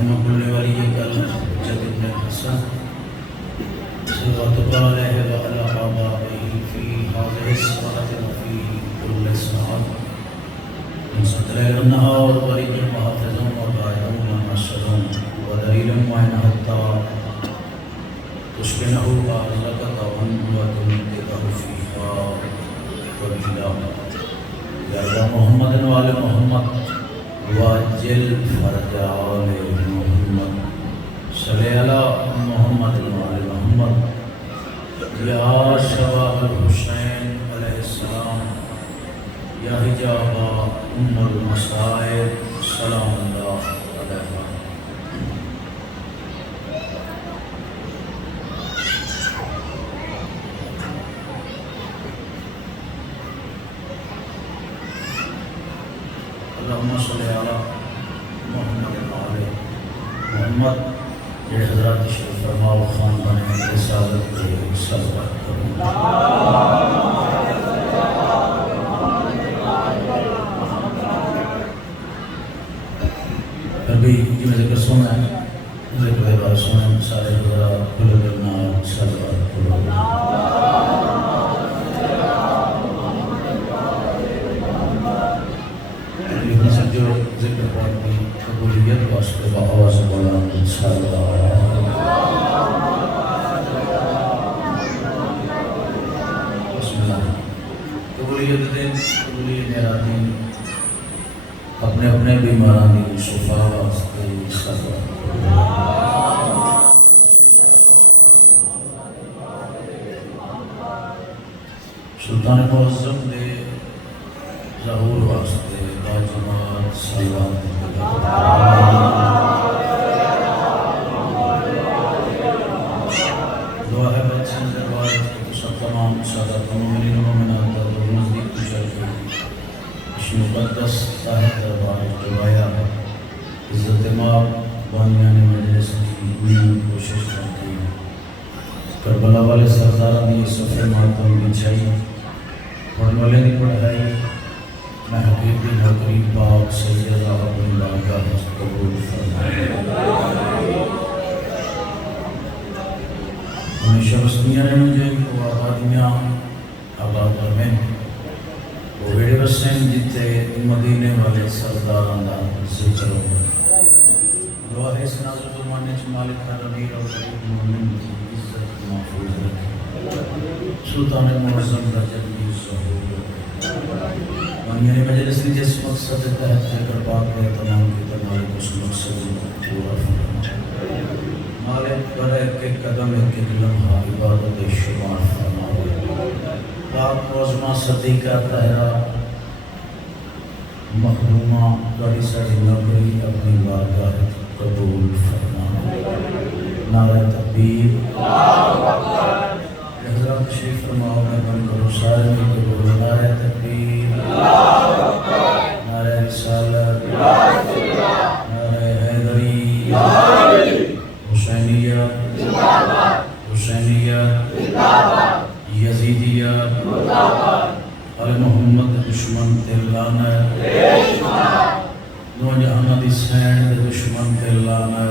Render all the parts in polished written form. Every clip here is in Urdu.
اللهم كل وليك الحجة بن الحسن صلواتك عليه وعلى آبائه في هذه الساعة وفي كل ساعة من ستر النهار ورد محافظ وقائد ومنشر ودليل وإن حتى تشبنه بارزك طوعا وتمدده فيها وبلا يا محمد وعلى محمد واجل فرج آل محمد صلی علی محمد وعلى محمد یا شباب الحسین علیہ السلام یا حجاب ام المصائب سلام اللہ علیہ اللہم صلی علی محمد وعلی محمد یہ حضرات تشریف فرماؤ خاندان رسالت کے صلوات کروں پھر بھی یہ ذکر سننا ہے ذکر بار سننا سارے حضرات کھلے کرنا صلوات کروں جو ذکر پاک کی قبولیت واسطے بآواز بلند بسم اللہ قبولیت دین قبولیت میرا دین اپنے اپنے بیماران دی شفا واسطے صلوات سلطان معظم دے ظہور واسطے باجماعت صلوات دعا ہے بچن دربار کے سب تمام سادات مومنین و مومنات در نزدیک تشریف اس مقدس صاحب دربار دعایا عزت ماب بانیان مجلس کی کوشش کرتی ہے کربلا والے سرداران دی صفحے ماتم بچھائی پڑھنے والے دی پڑھائی میں حبیب بن حقریب پاک سیدہ اپنی بارگاہ قبول فرمائے ہمیشہ بسنیاں رہے مجھے کو آبادیاں آباد رمین وہ ویڑے بسیں جتے مدینے والے سرداران دا ذکر ہو دعا ہے اس نازل زمانے چھ مالک ربیر اور غریب مومن کی عزت محفوظ رکھے سلطان معظم دا جلدی ظہور یعنی مجلس نے جس مقصد تحت ذکر پاک ہے تمام کی تمام اس مقصد پورا فرمائے مالک بڑا ایک قدم ایک لمحہ عبادت شمار فرمائے پاک موزمہ صدیقہ طاہرہ محرومہ بڑی ساری نوکری اپنی بارگاہ قبول فرمائے نعرہ تکبیر حضرات تشریف فرماؤ میں بن کرو سارے میں قبول نعرہ تکبیر نعرہ رسالت نعرہ حیدری حسینیہ حسینیہ یزیدیہ علی محمد دشمن تلانہ نو جہاں دی سینڈ دشمن تلانہ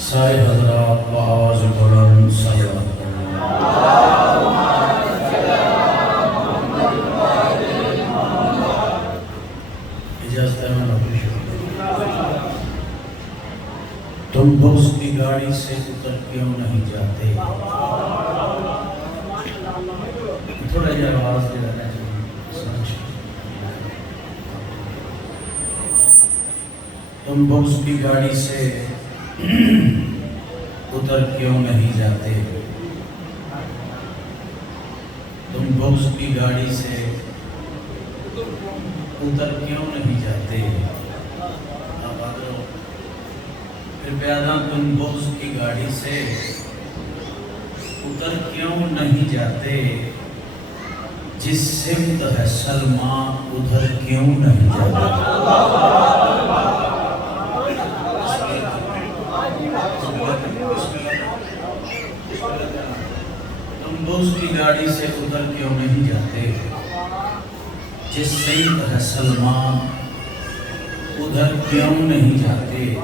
سارے حضرات بآواز بلند صلوات تم بغض کی گاڑی سے اتر کیوں نہیں جاتے تھوڑا یہ آواز دے رہا ہے تم بغض کی گاڑی سے اتر کیوں نہیں جاتے تم بغض کی گاڑی سے اتر کیوں نہیں جاتے پھر پیادہ تم بغض کی گاڑی سے اتر کیوں نہیں جاتے جس سمت ہے سلمان ادھر کیوں نہیں جاتے تم بغض کی گاڑی سے اتر کیوں نہیں جاتے جس سمت ہے سلمان ادھر کیوں نہیں جاتے؟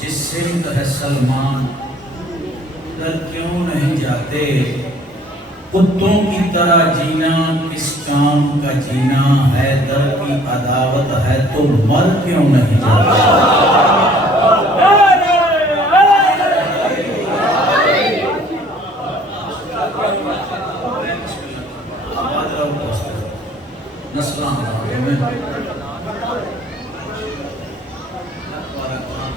جس سمت ہے سلمان ادھر کیوں نہیں جاتے؟ کتوں کی طرح جینا کس کام کا جینا ہے؟ در کی عداوت ہے تو مر کیوں نہیں جاتے؟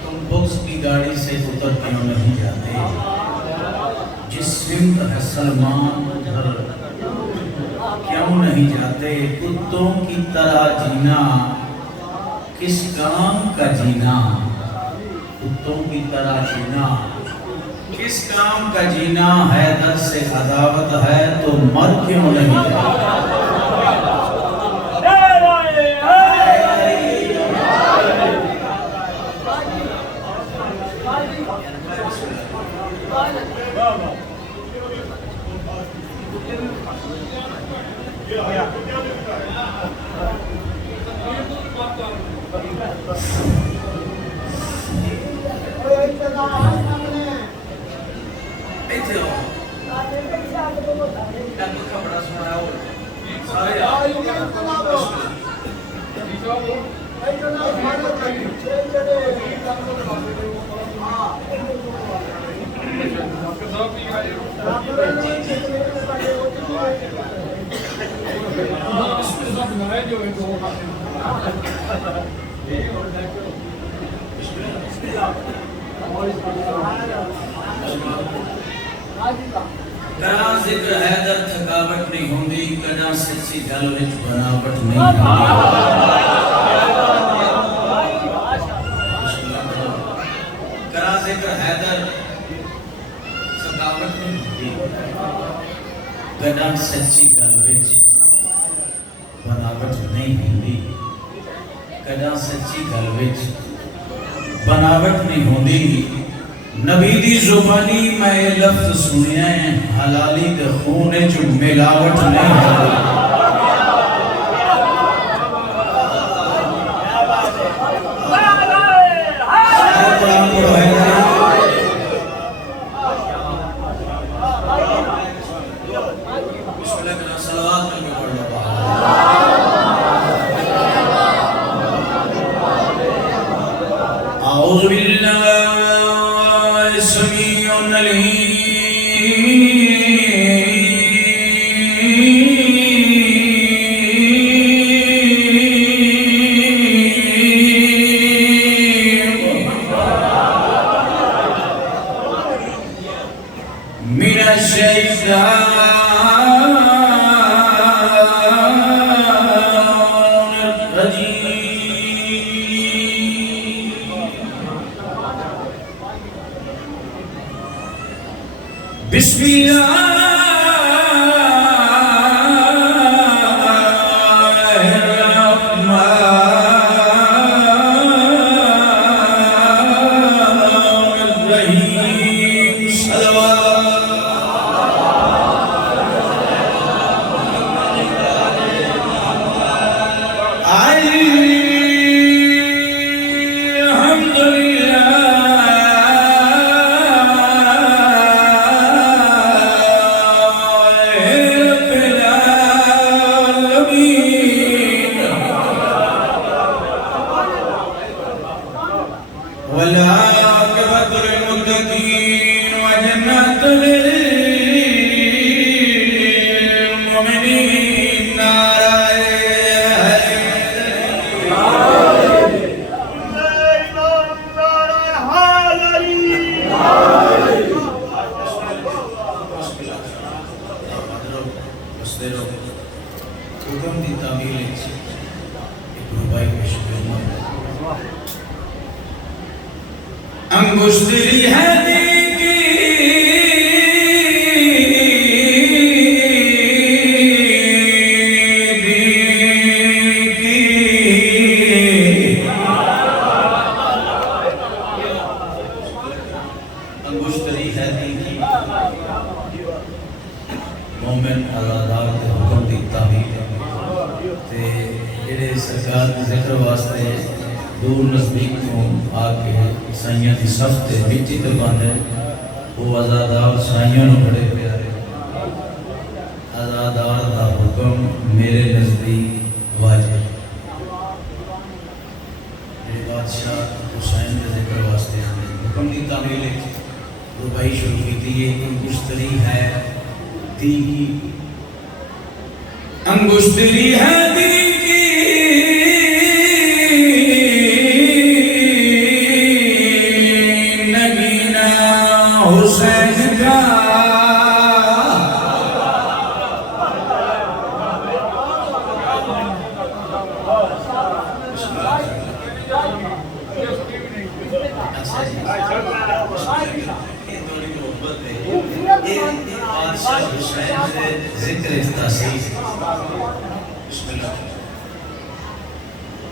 تم بکس کی گاڑی سے اتر کیوں نہیں جاتے؟ جس سمت ہے سلمان ادھر کیوں نہیں جاتے؟ کتوں کی طرح جینا کس کام کا جینا؟ کتوں کی طرح جینا کس کام کا جینا ہے؟ در سے عداوت ہے تو مر کیوں نہیں جاتے؟ کراں ذکر حیدر تھکاوٹ نہیں ہوندی، کنا سچی گل وچ بناوٹ نہیں ہوندی۔ کراں ذکر حیدر تھکاوٹ نہیں ہوندی، کنا سچی گل وچ بناوٹ نہیں ہوندی۔ کنا سچی گل وچ بناوٹ نہیں ہوندی۔ نبی دی زبانی میں لفظ سنیا ہے، حلالی دے خون جو ملاوٹ نہیں ہوندی۔ اعوذ باللہ السمیع العلیم من الشیطان الرجیم۔ بسم اللہ والعاقبۃ للمتقین وجنات للمؤمنین۔ حکم دی تعمیل ایک ربائی پیش کرنا انگشتری ہے دیکھی انگشتری ہے دیکھی مومن ازادار کے حکم دی تعمیل تے جڑے سرکار ذکر واسطے دور نزدیک تو آ کے سائیاں دی صف تے وچ تے باندھے وہ عزادار سائیاں نو بڑے پیارے عزادار دا حکم میرے نزدیک واجب میرے بادشاہ حسین کے ذکر واسطے حکم کی تعمیل ربائی شروع کی تھی یہ انگشتری ہے دین کی انگشتری ہے دین کی نگینہ حسین کا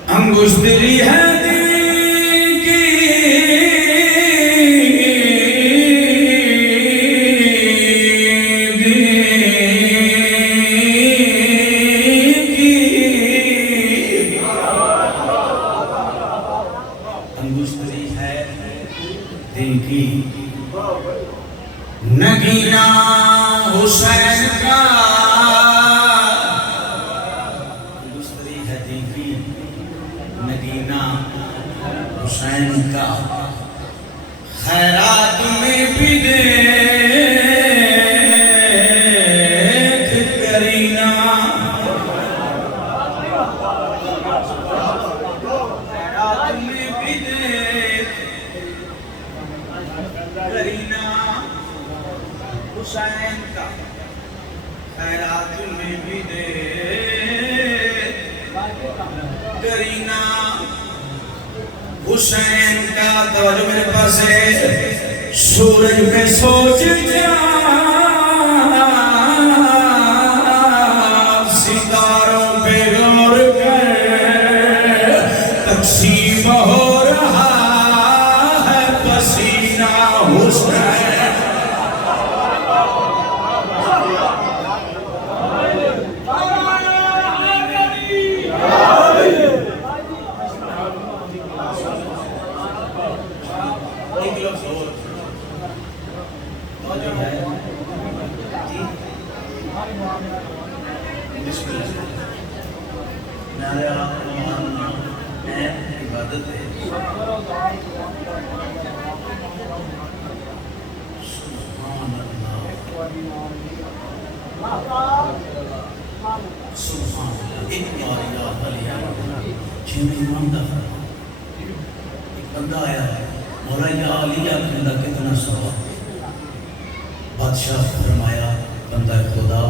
انگشتری ہے دین کی انگشتری ہے دین کی نگینہ حسین کا انگشتری ہے دین کی نگینہ حسین کا خیرات میں بھی دیکھ کرینہ خیرات میں بھی دیکھ کرینہ حسین کا خیرات میں بھی دیکھ کرینہ حسین کا توجہ میرے پاس ہے سورج میں سوچ جا ستاروں پہ غور کر تقسیم ہو رہا ہے پسینہ حسین عبادت ہے سبحان اللہ سبحان اللہ ایک بار یا علی چھویں امام دا ایک بندہ آیا ہے مولا یا علی اکندہ کتنا ثواب بادشاہ فرمایا بندہ خدا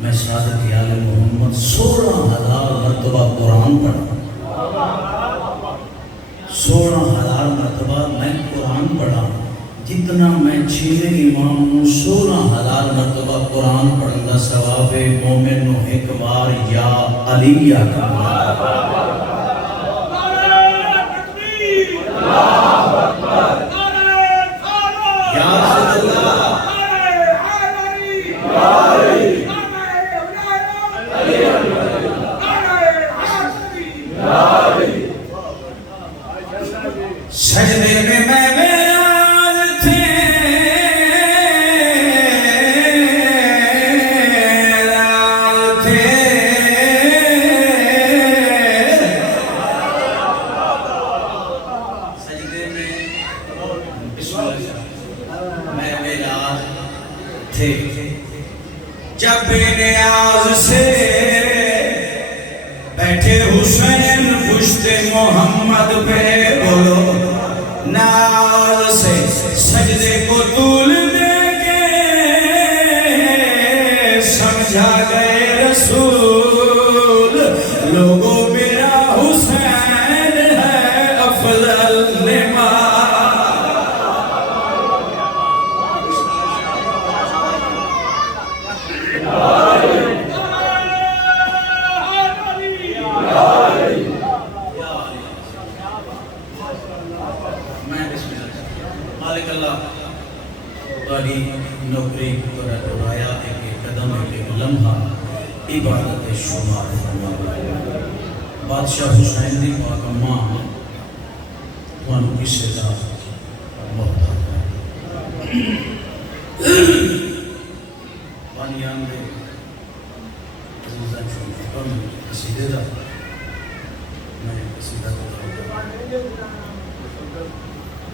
میں سعادت آل محمد 16,000 مرتبہ قرآن پڑھا 16,000 مرتبہ میں قرآن پڑھا جتنا میں 6 امام 16,000 مرتبہ قرآن پڑھن دا ثواب مومن نو ایک بار یا علی آکھنا یا رسول اللہ سجدے میں بیان تھے سجدے میں بیان تھے جب نیاز سے بیٹھے حسین پشت محمد پہ بولو ناز سے سجدے کو طول دے کے سمجھا گئے رسول لوگوں میرا حسین ہے افضل نعمت مالک اللہ باری نوکری پر اٹھایا ایک قدم ایک لمحہ عبادت شمار فرما بادشاہ حسین دی پاک ماں کسی کا محتاج بانیان دے عزیزان شروع قصیدے دا میں قصیدہ کو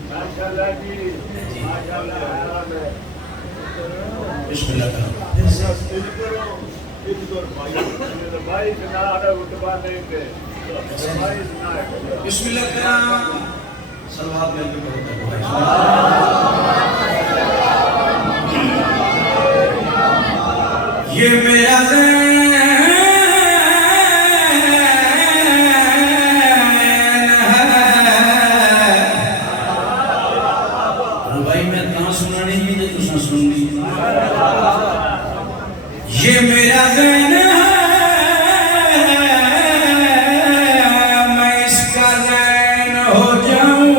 ماشاءاللہ جی ماشاءاللہ بسم اللہ کرام بھائی جناب اٹھوا دیں گے بسم اللہ کرام صلوات مل کے پڑھتے ہیں یہ میرا ذہن ہے بھائی میں کہاں سنا نہیں ہے تو سن لی یہ میرا ذہن ہے میں اس کا ذہن ہو جاؤں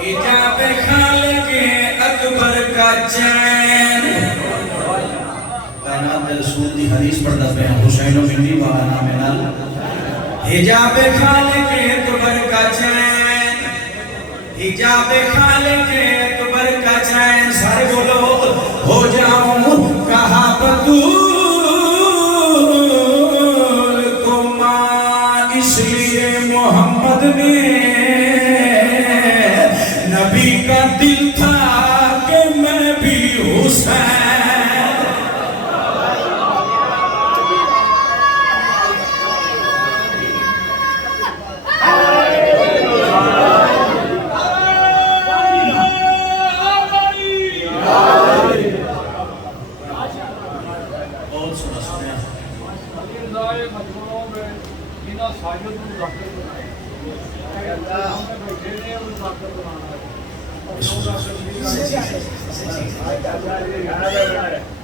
حجاب خالق اکبر کا چین کائنات رسول دی حدیث پڑھتا پہ حسین و منی بہانا میں نال حجاب خالق اکبر کا چین حجاب خالق اکبر کا چین سارے بولو ہو جاؤں کہا بطول کو ماں اس لیے محمد میں نبی کا دل تھا کہ میں بھی حسین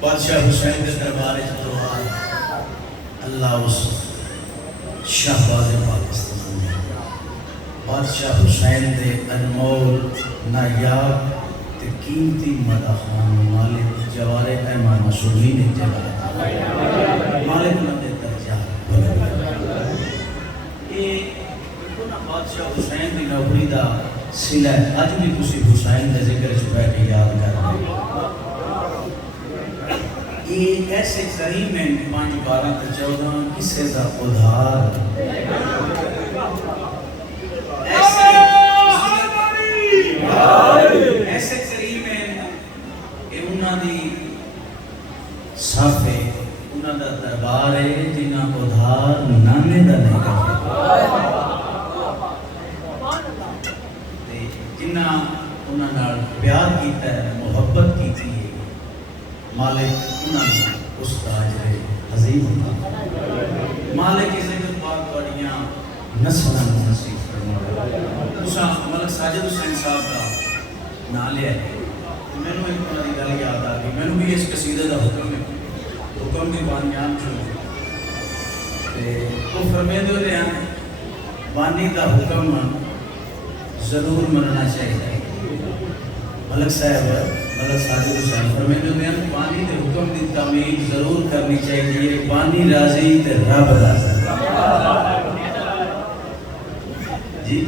بادشاہ حسین کے دربار اللہ اس شہباز پاکستان میں بادشاہ حسین دے انمول نایاب تے قیمتی مداحان مالک جوار ایمان مسولی نے جگہ مالک نہ درجہ یہ بادشاہ حسین دی نوکری دا سلہ اج بھی تسی حسین دے ذکر چ بیٹھ کے یاد کر رہے یہ ایسے کریم ہیں 5 12 تے 14 کسے دا ادھار ایسے کریم ہیں کہ انہاں دی صافے انہاں دا دربار ہے جنہاں ادھار نانے دا نہیں کرتے جنہاں انہاں نال پیار کیتا ہے محبت کیتی ہے مالک انہاں نے اس تاج رہے عظیم ہوتا مالک کی ذکر پاک پڑھیاں نسلہ نصیب فرما اسا ملک ساجد حسین صاحب کا نام لیا ہے میں نے ایک بڑی گل یاد آ گئی میں نے بھی اس قصیدے دا حکم کی بانیان چھوڑ تو فرمے دو رہے ہیں بانی دا حکم ضرور مننا چاہیے ملک صاحب ملک ساجد حسین فرمے دو رہے ہیں بانی دے حکم دی تعمیر ضرور کرنی چاہیے بانی راضی تے رب راضی جی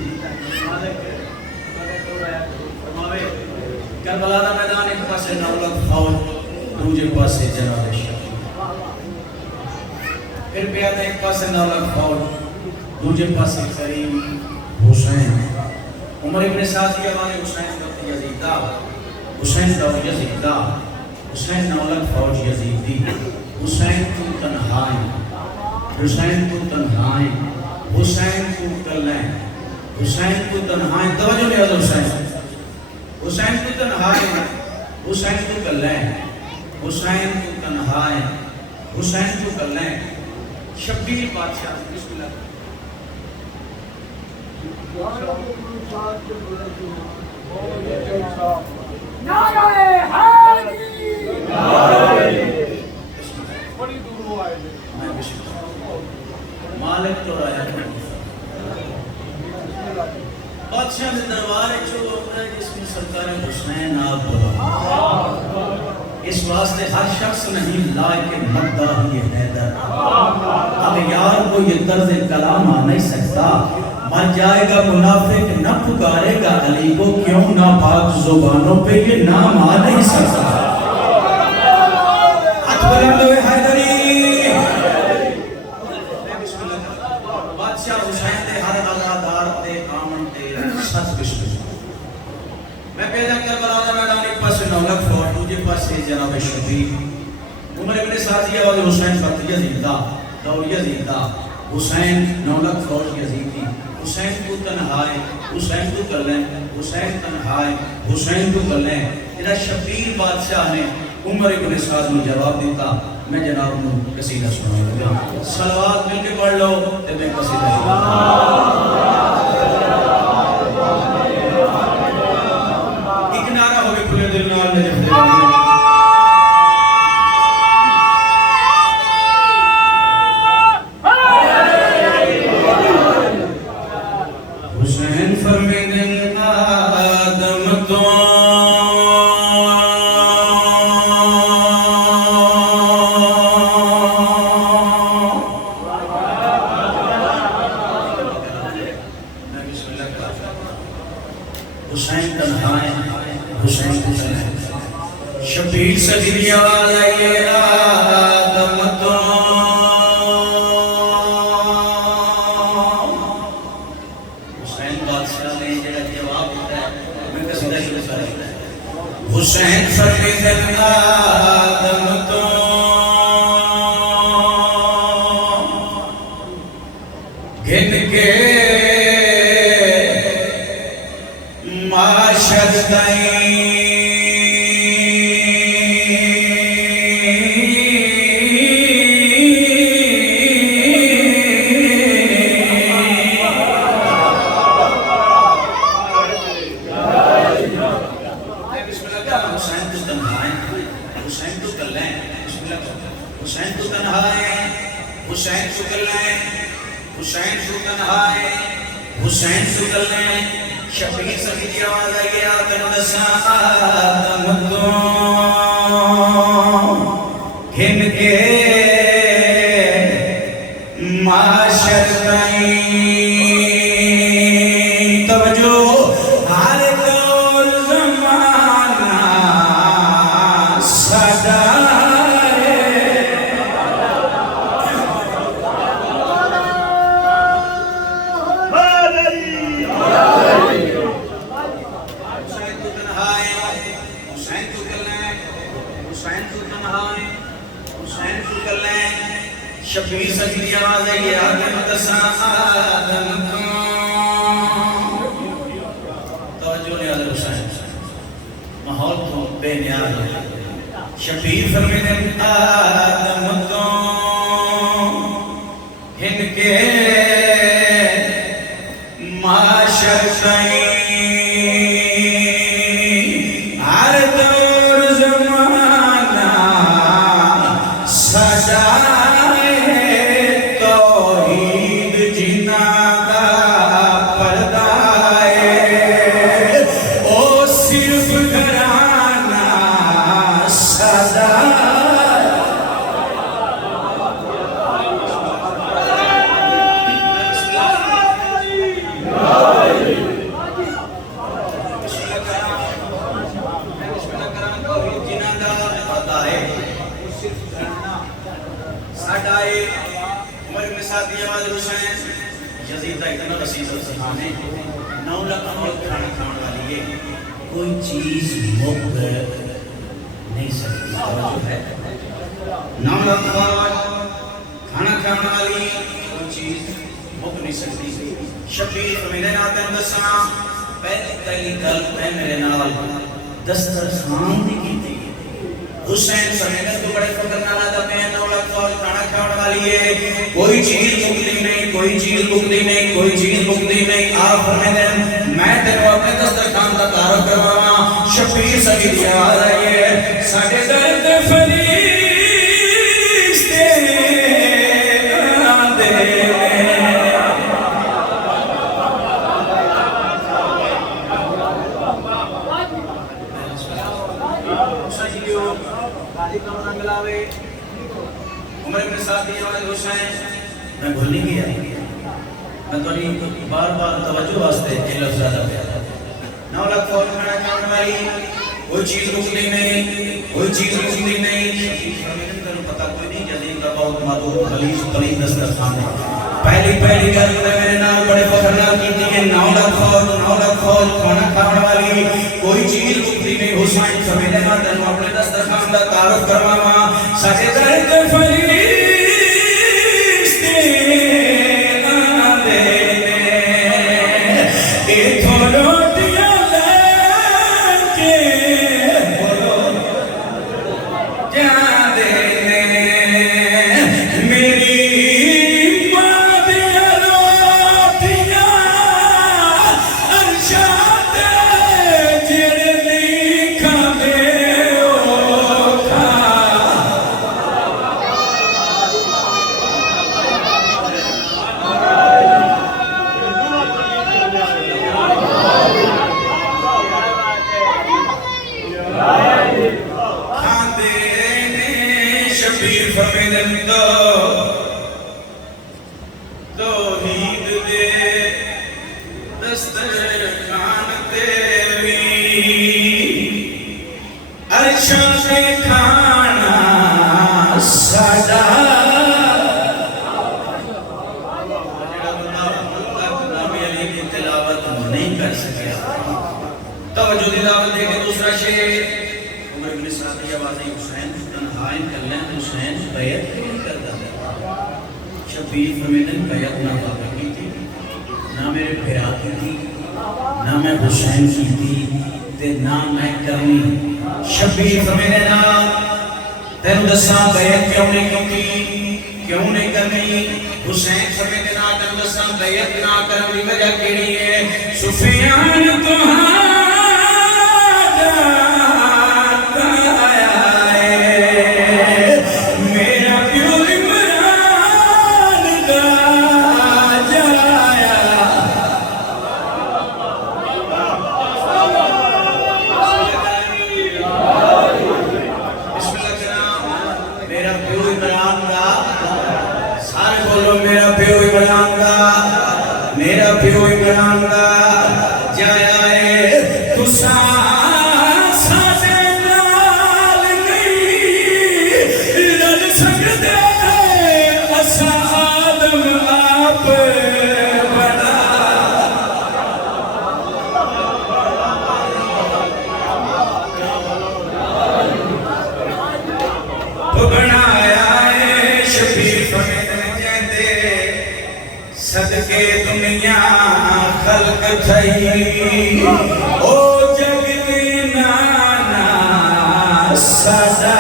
کربلا دا میدان ایک پاسے نولک فوج دوجے پاسے جناب شاہ پھر پیادہ ایک پاسے نولک فوج دوجے پاسے کریم حسین عمر ابن سعد کے حوالے حسین دور یزیدہ حسین دور یزیدہ حسین نولک فوج یزیدی حسین تو تنہائیں حسین تو تنہائیں حسین تو کلیں حسین تو تنہائیں توجہ لے آدھو حسین تو تنہائیں حسین تو کلیں حسین تو تنہائیں حسین تو کلیں شبیر بادشاہ بسم اللہ نعرہ حیدری بڑی دور آئے مالک تو رایا بادشاہ کے دربار جو ہوتا ہے جس میں سرکار حسین آپ بلا اس واسطے ہر شخص نہیں لائق مداحی حیدر. اب یار کو یہ طرز کلام آ نہیں سکتا. مر جائے گا منافق نہ پکارے گا علی کو, کیوں نہ پاک زبانوں پہ یہ نام آ نہیں سکتا. ہاتھ بلند ہوئے حیدری. بادشاہ حسین دے ہر عزادار دے آمن دے سچ بشم. میں پیدا کربلا دا میدان ایک پاس نولک فوٹ, دوجے پاس جناب شبیر. عمر ابن سعد آواز حسین فت یزید دا دور یزید دا. حسین نولک فوٹ یزید دی. حسین کو تنہائے حسین کو کر لیں, حسین تنہائے حسین کو کر لیں. ادھا شبیر بادشاہ نے عمر ابن سعد نے جواب دیتا. میں جناب نو قصیدہ سناؤں گا. صلوات مل کے پڑھ لو تے میں قصیدہ سناؤں گا. ایک نعرہ ہوئے کھلے دل نال نجف دل نال. حسین فرمیدن آدم تو حسین تنہائے حسین کو تنہائے. شبیر سجدی آواز آئیے آدم تو حسین بادشاہ نے جڑا جواب دیتا ہے. میں قصیدہ شروع کر رہا ہوں. حسین فرمیدن آدم تو گھن کے معاشر دائیں حسین تو کر لیں. حسین تو تنہائے حسین تو کر لیں. حسین تو تنہائے حسین تو کر لیں. شبیر سجدی آواز آئیے آدم دسا آدم تو گھن کے معاشر تائیں. توجہ ہر دور زمانہ ساڈا شبیر سجدی آواز آئیے آدم دسا آدم تو. توجہ نے حضرت حسین ماحول تو بے نیاز ہے. شبیر فرمیدن آدم تو گھن کے معاشر تائیں. ہر دور زمانہ ساڈا یزید اتنا وسیع سلطان ہے. 9 لاکھ ملک کھانا کھانے والی ہے. کوئی چیز مک نہیں سکتی. توجہ ہے. 9 لاکھ کھانا کھانے والی کوئی چیز مک نہیں سکتی. شبیر میرے آدم دسا پہلی گل پہ میرے نال دسترخوان دی کیتی. حسین سمیت تو بڑے فکر نہ لگا میں 9 لاکھ کھانا کھانے والی ہے. کوئی چیز مکتی نہیں, کوئی چیز مکتی نہیں, کوئی چیز مکتی نہیں. آپ فرماتے ہیں میں تیرے اپنے دسترخوان کا تعارف کرواواں. شبیر سجدی آواز آئیے ساڈے درد فرشتے آندے. میں تو بار بار توجہ واسطے یہ لفظ زیادہ پیا 9 لاکھ فوج کھانا کھانے والی کوئی چیز رکتی نہیں، کوئی چیز رکتی نہیں. پتہ کوئی نہیں جدید کا بہت معدود خلیج پلید دسترخوان پہلی گل میرے نام بڑے فخر نال کی کہ 9 لاکھ فوج کھانا کھانے والی کوئی چیز رکتی نہیں. حسین سمینے نہ تینوں اپنے دسترخوان کا تعارف کرواواں. ساڈے درد فریستے شبیر فرمیدن بیعت نہ بابا کی تھی نہ میرے بھیرا کی تھی نہ میں حسین کی تھی تے نہ میں کرنی. شبیر فرمیدن تینو دساں بیعت کیوں نہیں کرنی. حسین فرمیدن تینو دساں بیعت نہ کرنی وجہ کیڑی ہے. سفیان تو میرا پیو عمران دا جایا ہے تساں ساڈے نال نہیں رل سکدے اساں آدم آپ بنا. بنایا ہے شبیر فرمیدن جیندے صدقے دنیا خلق تھئی او جگ دی نانا ساڈا.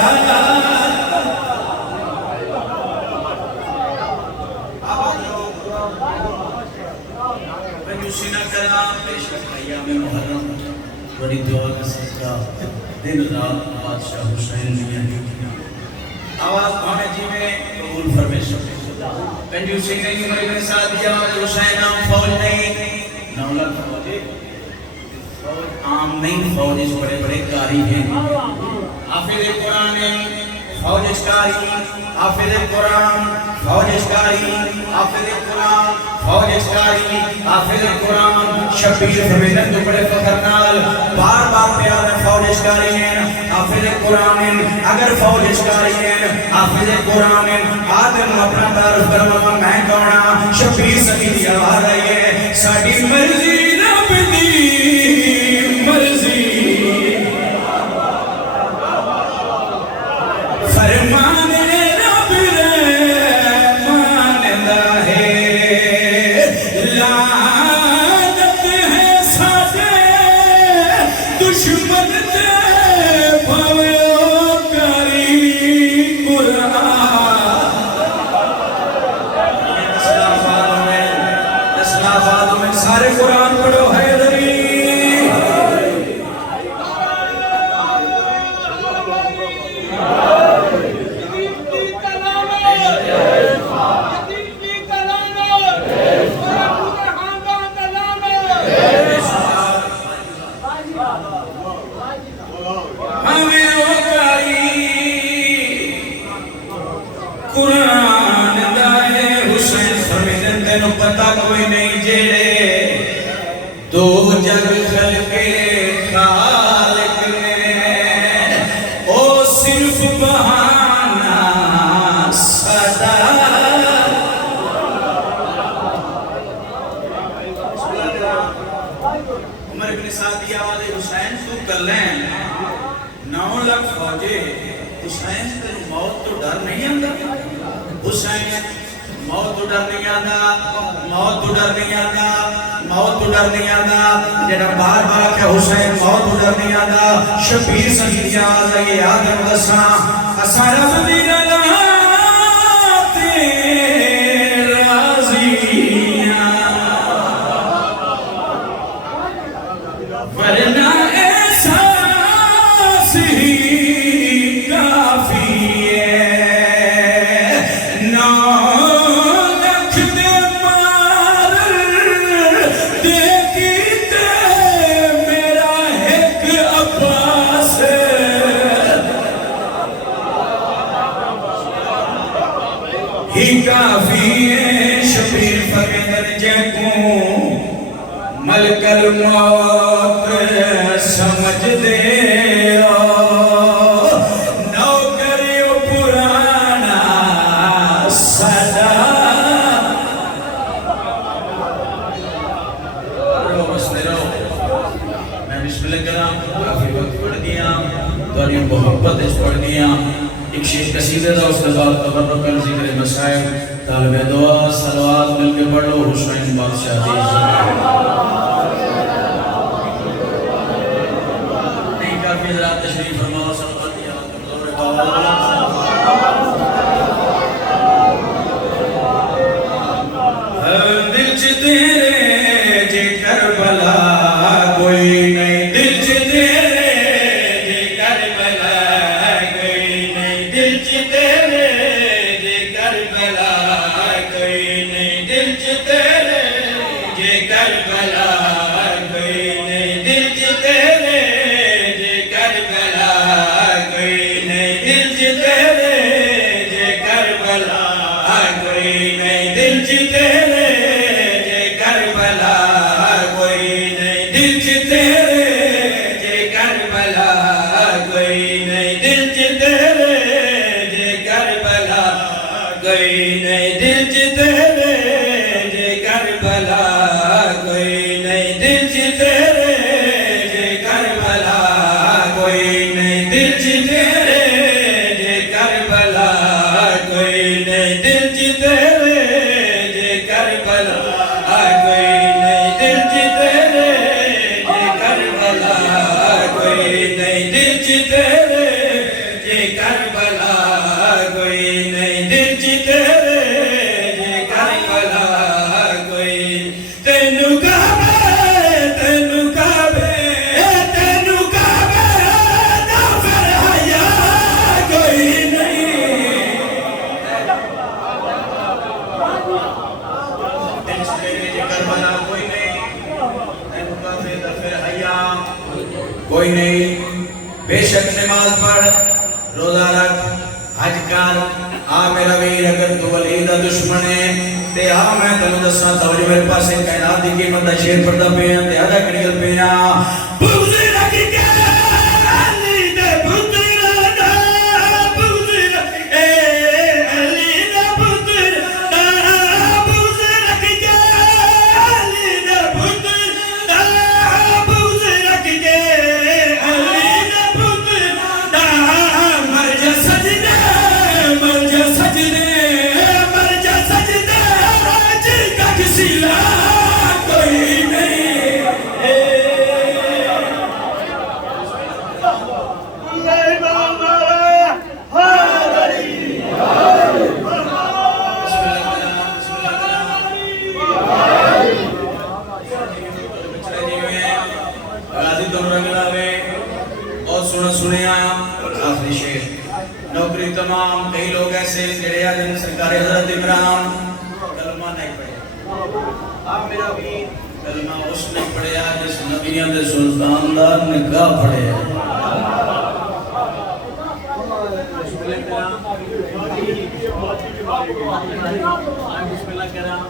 کنجوسی نہ کرا بے شک ایام محرم بڑی دعا کا صدقہ دن رات بادشاہ حسین میاں کی آواز بھانے جی میں قبول فرمائے. کنجوسی نہیں میرے ساتھ دیا حسین عام فوج نہیں 9 لاکھ فوجی فوج عام نہیں. فوج اس بڑے کاری ہیں. حافظ قرآن فوج اشکاری حافظ قرآن فوج اشکاری حافظ قرآن فوج اشکاری حافظ قرآن. شبیر فرمیدن تو بڑے فخر نال بار بار پیار فوج اشکاری ہیں حافظ قرآن. اگر فوج اشکاری ہیں حافظ قرآن آدم اپنا تعارف کروا میں کونا. شبیر سبھی دی آواز آئی ہے ساڈی مرضی رب دی مرضی فرمان رب رحمان دا ہے. لعنت ہے ساڈے دشمن تے بھاوے او کری قرآن. سارے قرآن پڑھو حیدری. قرآن دائے حسین فرمیدن تینوں پتہ کوئی نہیں جیڑے دو جگ خلقے خالق نے او صرف بہانہ صدا عمر ابن سعد یہ آواز حسین تو کر لیں 9 لاکھ فوجے حسین تیرے موت تو ڈر نہیں آندا حسین موت تو ڈر نہیں آندا موت تو ڈر نہیں آندا موت تو ڈر نہیں آندا جڑا بار بار کہ حسین موت تو ڈر نہیں آندا شبیر سنگی دی آواز ہے یہ آدم دساں اساں رب دی رضا تے راضیاں ورنہ احساس ہی کافی ہے 9 لاکھ دے مار دے کیتے میرا ایک عباس ہی کافی ہے شبیر فقیر جے کو ملک الموت سمجھ دے نوکریو پرانا صدا رو بستے رہو میں بسم اللہ کرام کافی وقت پڑھ دیا داری محبت اس پڑھ دیا ایک شیخ قصیدہ دا اس کے بعد تبرکن ذکر مسائل طالب دعا صلوات مل کے پڑھ لو حسین بادشاہ دی حضرات تشریف فرماؤ صلوات یا دل چ تیرے جے کربلا کوئی نہیں دل چ تیرے جے کربلا کوئی نہیں دل چ تیرے جے کربلا کوئی نہیں دل چ تیرے جے کربلا کوئی نہیں دل چ تیرے کوئی نہیں بے شک نماز پڑھ روزہ رکھ حج کر آ میرا ویر اگر تو ولی دا دشمن ہے تے آ میں تینوں دساں توجہ میرے پاس کائنات دی قیمت دا شعر پڑھدا پیا تے ادا کریل پیا بغض رکھ کے علی دے پتر دا بغض رکھ اے علی دا پتر دا بغض رکھ کے علی دا پتر دا بغض رکھ کے نوکری تمام کئی لوگ ایسے جڑے آج سرکار حضرت عمران کلمہ نہیں پڑھے آپ میرا بھی کلمہ اس نے پڑھیا جس نبیوں دے سلطان دا نگاہ پڑھے بسم اللہ کرام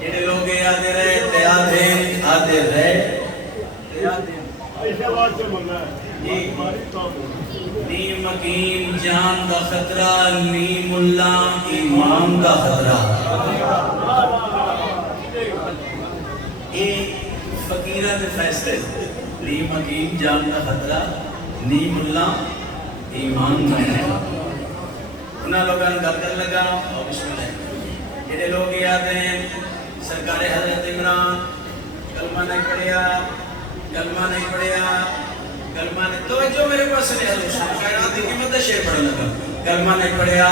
جڑے لوگ آدھے رہے تے آدھے رہے تے آدھے ایسے بات سے منگا ہے جی ہماری کام نیم حکیم جان دا خطرہ نیم اللہ ایمان دا خطرہ یہ فقیرہ دے فیصلے نیم حکیم جان دا خطرہ نیم اللہ ایمان دا خطرہ انہاں لوگاں گل کر لگا اور بسم اللہ جڑے لوگ یاد ہیں سرکار حضرت عمران کلمہ نہیں پڑھیا کلمہ نے توجہ میرے پاس نہیں حضور خیرات کی قیمت ہے شعر پڑھنے لگا کلمہ نہیں پڑھیا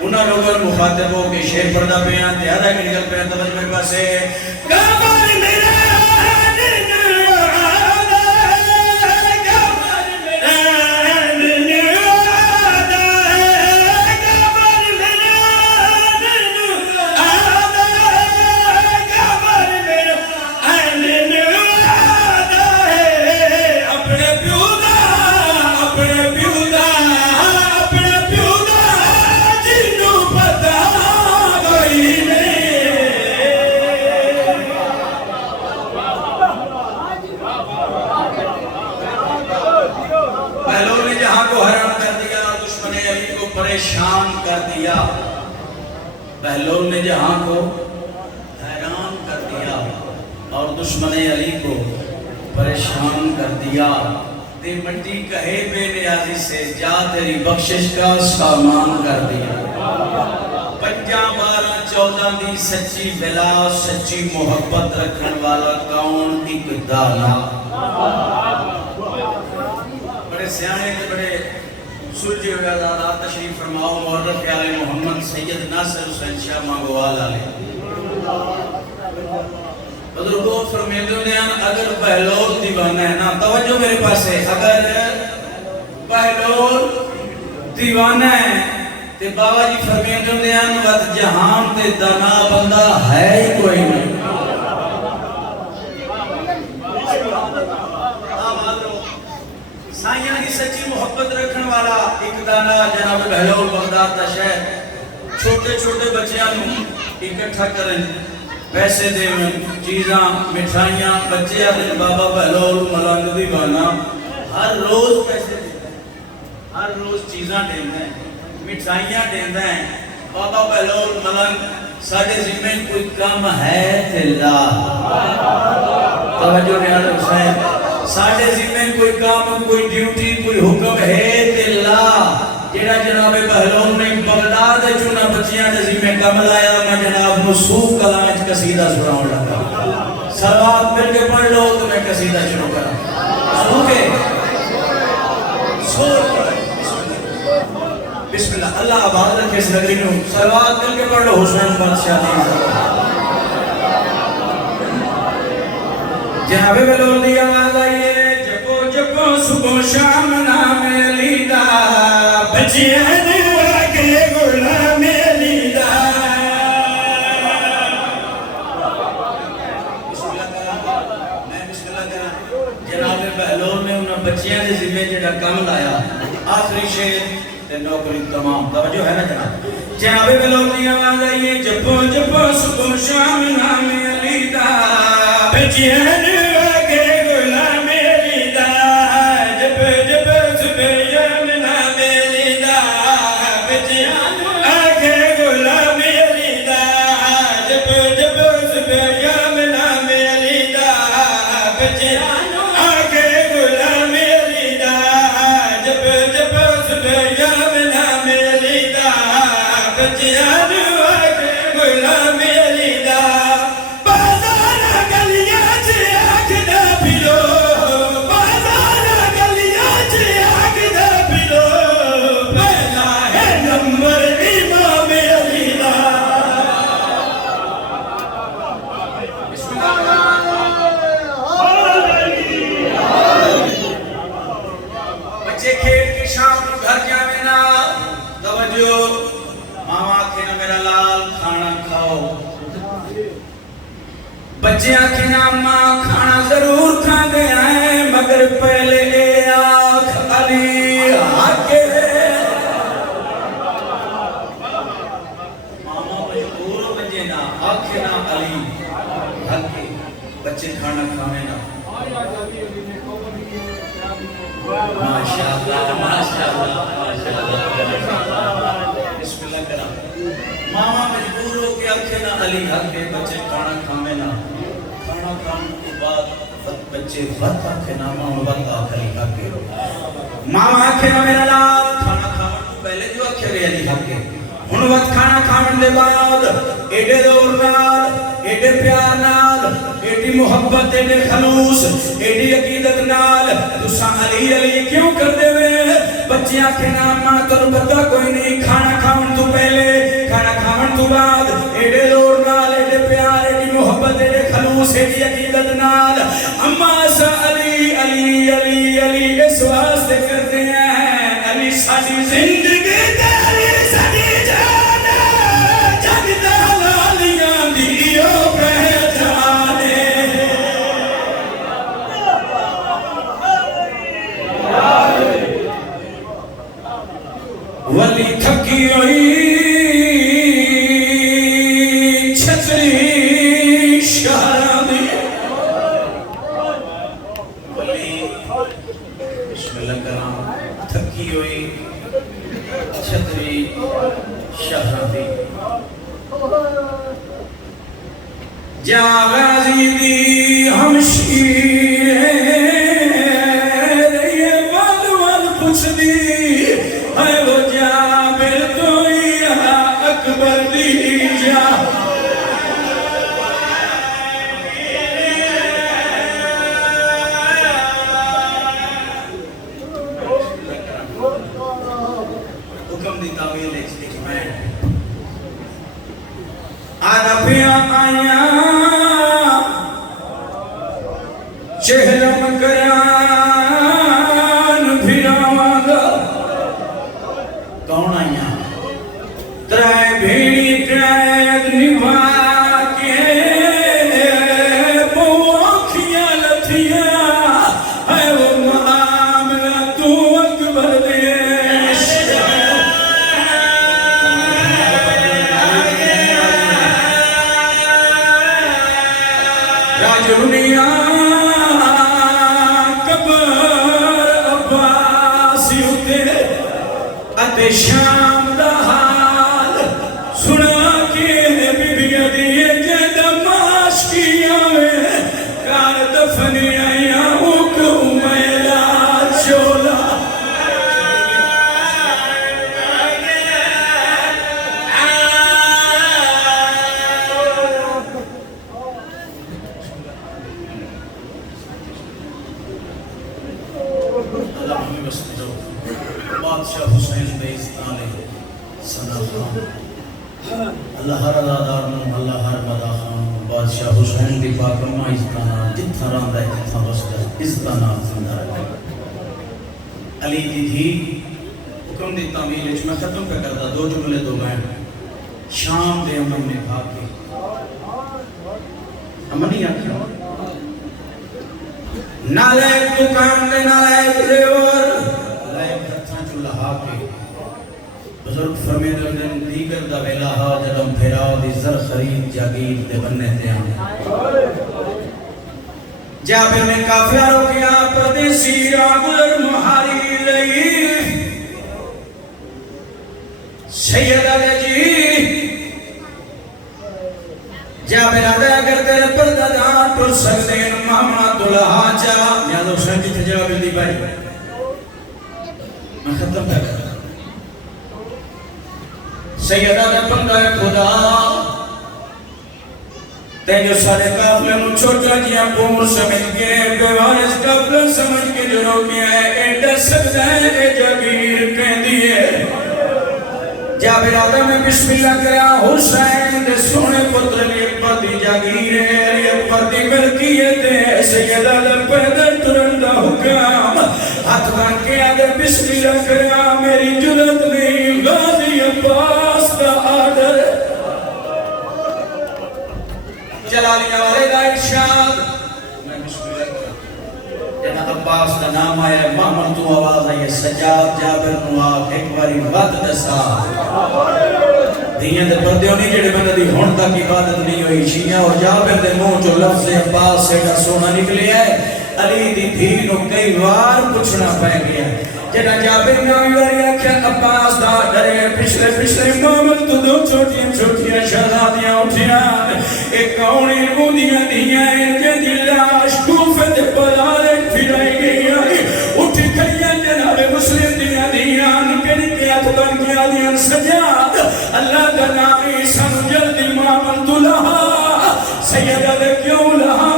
انہاں لوگوں مخاطب ہو کے شعر پڑھدا پیا تے آدھا کہ نکل پیا توجہ میرے پاس ہے کمر میرا پریشان کر دیا بہلول نے جہاں کو حیران کر دیا اور دشمن علی کو پریشان کر دیا تے مٹی کہے بے نیازی سے جا تیری بخشش کا سامان کر دیا 5-12-14 دی سچی بلا سچی محبت رکھن والا کون ایک دانا بڑے سیانے کے بڑے سلجھے ہوئے آزادات تشریف فرماؤ مورخ آل محمد سید ناصر حسین شاہ مانگوال علیہ بزرگوں فرمیدوں نے اگر بہلول دیوانہ ہے نا توجہ میرے پاس ہے اگر بہلول دیوانہ ہے تے بابا جی فرمیدوں نے وقت جہان تے دانا بندہ ہے ہی کوئی نہیں سائیاں کی سچی محبت رکھن والا ایک دانا جناب بہلول بغداد دا شہر چھوٹے چھوٹے بچیاں نوں اکٹھا کرن پیسے دیں چیزاں مٹھائیاں بچے آدھے بابا بہلول ملنگ دیوانہ ہر روز پیسے دیں ہر روز چیزاں دیں مٹھائیاں دیں بابا بہلول ملنگ ساڑھے ذمہ کوئی کام ہے تلا توجہ نیال حسین ساڑھے ذمہ کوئی کام کوئی ڈیوٹی کوئی حکم ہے تلا جیڑا جناب بہلول نے بغداد چونا بچیاں دے ذمہ کام لایا میں جناب نصوف کلام اچھ قصیدہ سناؤں لگا سلوات مل کے پڑھ لو تو میں قصیدہ شروع کرا سو کے بسم اللہ اللہ آباد رکھے اس نگری نو سلوات مل کے پڑھ لو حسین بادشاہ جناب بہلول دی آواز آئیے جپو جپو صبح شام نام لیدہ بچیاں دیوا کے غلام لیدہ میں بسم اللہ کرا جناب بہلول نے انہوں بچیاں دے ذمہ جڑا کام لایا آخری شیر تے نوکری تمام توجہ ہے نا جناب بہلول دی آواز آئیے جپو جپو صبح شام نام لیدہ بچیاں دیوا کے غلام لیدہ جپ جپ صبح شام نام لیدہ بچیاں آگے غلام لیدہ جپ جپ صبح شام نام لیدہ بچیاں آگے غلام لیدہ جپ جپ صبح شام نام لیدہ بچیاں آگے غلام لیدہ بچے آنکھیں نامہ کھانا ضرور کھا گیا ہے مگر پہلے اے آنکھ علی آکے ماما مجبور بجے نا آنکھیں نا علی بچے کھانا کھاویں نا ماشاءاللہ ماشاءاللہ بسم اللہ کرام ماما مجبور ہو کے آکھے نا علی حق کے بچے کھانا کھاویں نا کھانا کھانے کے بعد بچے وقت آکھے نا ماما وقت آکھے علی حق کے ماما آکھے نا میرا لال کھانا کھانے تو پہلے جو آکھے رہے علی حق کے ہن وقت کھانا کھانے دے بعد ایڈے دور نال ایڈے پیار نال ایڈی محبت ایڈے خلوص ایڈی عقیدت نال تساں علی علی کیوں کر دے وے بچے آکھے نا ماں تو پتہ کوئی نہیں کھانا کھاون تو پہلے کھانا کھاون تو بعد ایڈے دور نال ایڈے پیار ایڈی محبت ایڈے خلوص ایڈی عقیدت نال اما سا علی علی علی علی اس واسطے کرتے ہیں علی ساری زندگی دے علی ساری جان جگ دلالیاں دیو پہچانے ولی تھکی ہوئی چھتری شہرہ دی ولی بسم اللہ کرام تھکی ہوئی چھتری شہرہ دی جا غازی دی ہمشیر یہ وال وال پوچھ دی ہے وہ جابر تو یا اکبر دی جا حکم دی تعویل ہے کہ میں آدھا پیا آیا چہرم کران پھراواں گا کون آیا ترائے بھیڑی قائد نبھا کے وہ آنکھیاں لتھیاں ہے وہ معاملہ تو اکبر دیش راج دنیا شام دا حال سنا کے بی بی دیئے جد ماش کیا میں کار دفنی آیا حکم میلا چولا اللہ ہمیں بس جو بادشاہ حسین بیستان سنا خان اللہ ہر ادادار نو اللہ ہر مدا خان بادشاہ حسین دی پاکمہ استانا جتھا راندہ ہے جتھا بستا ہے استانا زندہ رکھا علی دی تھی حکم دی تعمیل اچھ میں ختم کا کرتا دو جملے دو میں شام دے امن میں کھا کے امن ہی آکھا نالائک دکان دے نالائک ریور بزرگ فرمیدہ دن دیگر دا ویلاہا جدم پھیراو دی زر خرید جاگیر دے بننے تے آنے جابر نے کافیاروں کیا پردیسی راگلر محاری لئی سیدہ دے جی جابر آدھے اگر تیرے پردہ دان پر سکتے ہیں مامنا دلہا چاہ یاد ہو سنجی تھے جواب دی بھائی میں ختم تک سیدہ دے بندہ خدا تیجو سارے قافلے مجھ چھوٹا جیا پور سمجھ کے بیوارس قافلے سمجھ کے جو روکیا ہے ایڈا سکتا ہے اے جاگیر کہہ دیئے جابر آدم میں بسم اللہ کرا حسین دے سونے پتر لیے پردی جاگیر ہے لیے پردی ملکیت ہے سیدہ دے پیدر ترندہ حکام ہاتھ بان کے آدھے بسم اللہ کرا میری جرت نہیں غازی عباس دا آدھر جلالیہ والے دا ارشاد میں بسم اللہ کرا جنہ عباس دا نام آئے محمد تو آواز آئے سجاد جابر نواق ایک باری وقت دسا دیاں دے پردے ہونے جڑے بندے دی ہن تک عبادت نہیں ہوئی شیعہ اور جابر دے منہ چوں لفظ عباس سے کا سونا نکلیا ہے علی دی دھی نو کئی وار پوچھنا پے گیا جڑا جابر نامی واری آکھیا عباس دا ڈرے پچھلے محمد تو دو چھوٹیاں شہزادیاں اٹھیاں ایک کونی اونیاں دیاں جے دی لاش کوفے دے بلالے پھرائی گئی اٹھ کھڑیاں جناب مسلم دیاں نکے نکے ہاتھ بن گیا دیاں سجاد اللہ کا نامی سن جلدی محمد دلہا سیدہ دے کیوں لہا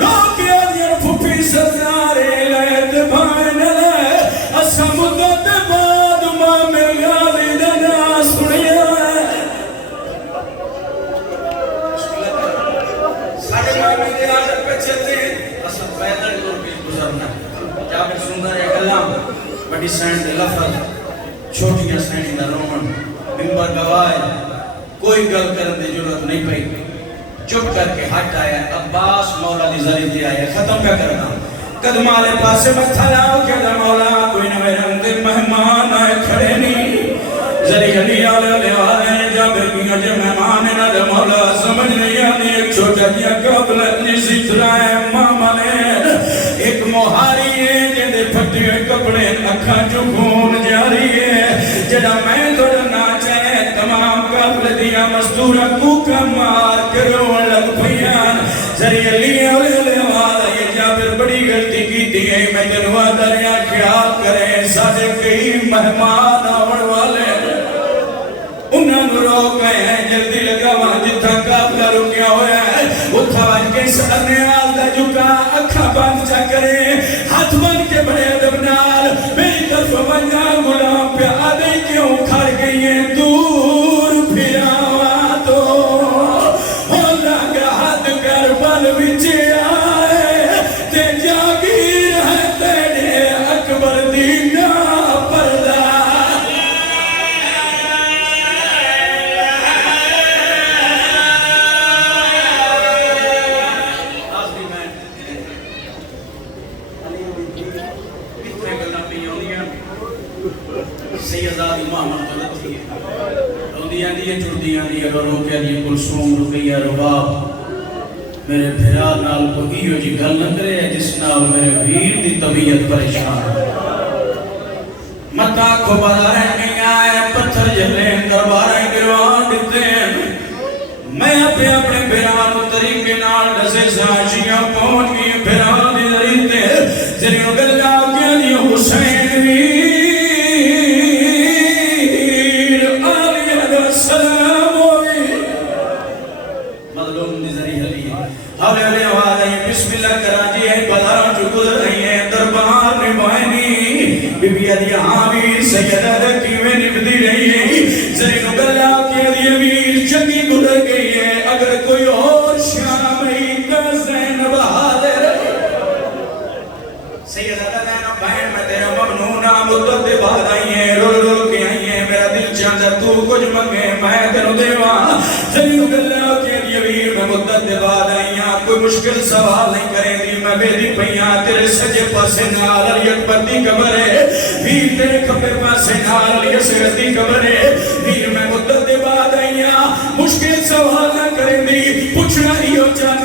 روکیا دیاں پھوپی سزارے لیت بھائن لے اسا مدت بعد مامے غالی دنا سنیا ساڑھے مامے دے آدھر پہ چلتے ہیں اسا پیدل دور بھی گزرنا جابر سندر ایک اللہ بڑی سینڈ دے لفظ چھوٹیاں سینڈ دا رومن ممبر گواہ کوئی گل کرن دی ضرورت نہیں پئی چپ کر کے ہٹ آیا عباس مولا دی ذریعہ دے آیا ختم پہ کرنا قدم آلے پاسے متھا لاؤ کہ دا مولا کوئی نہ میرے اندے مہمان آئے کھڑے نہیں ذریعہ نہیں آلے آئے جابر کی اجے مہمان نہ دا مولا سمجھ نہیں آنی ایک چھوٹا دیا قبل اپنی سترہ ماما نے ایک موہاری ہے جندے پھٹے ہوئے کپڑے اکھاں جو خون جاری ہے جڑا میں توڑا ناچے تمام قبل دیا مزدورہ کوکا مار کرو لگ پیان ذریعہ لیا لے والا یہ جابر بڑی غلطی کی دیئے میں جنوہ دریا خیال کریں ساڑھے کئی مہمان آوڑ والے انہاں نو روک گئے ہیں جلدی لگا وہاں جتھا قابلہ رکیا ہویا ہے اتھا وجھ کے سرنے آلدہ جھکا اکھا بند چا کرے ہاتھ بند کے بڑے دبنال میری طرف ونجا غلام پہ آدھے کیوں کھڑ گئی ہیں دور پھراوا تو ہولا گا حد کر بل بچے آئے تے جاگیر ہے تیرے اکبر دینا پردہ سیدہ دی محمد غلط تھی روندیاں دیئے چڑھدیاں دیئے روکیا دیئے کلثوم رقیہ رباب میرے بھرا نال کو ہیو جی گل نہ کرے جس نال میرے ویر دی طبیعت پریشان متا کو بلائے نہیں آئے پتھر جلیں درباریں گروان دیتے میں اپنے بھرا نو طریقے نال ڈسے ساشیاں پہنچ گئی بھرا دی ذریعے ذریعے گل جاؤ کیا دی حسین ویر حوالے علیہ وآلہ بسم اللہ کراجی ہے بلاروں جو گزر رہی ہیں دربار نبائنی بی بی علی عامیر سیدہ دکی میں نبدی رہی ہے زرین گلہ کی علی امیر چنگی گزر گئی ہے اگر کوئی اور شامی کا زینب حاضر سیدہ دکی بہن میں تیرا ممنونہ مدت بعد آئی ہیں رول کے آئی ہیں میرا دل چاہتا تو کچھ منگے میں کرو دیوان زرین گلہ کی علی امیر میں مدت بعد آئی کوئی مشکل سوال نہیں کریں دی میں بیدی پہیاں تیرے سجے پاسے نال علی اکبر دی قبر ہے ویر تیرے کھپے پاسے نال علی اصغر دی قبر ہے ویر میں مدت بعد آئیاں مشکل سوال نہ کریں دی پوچھنا ہی ہو چاہ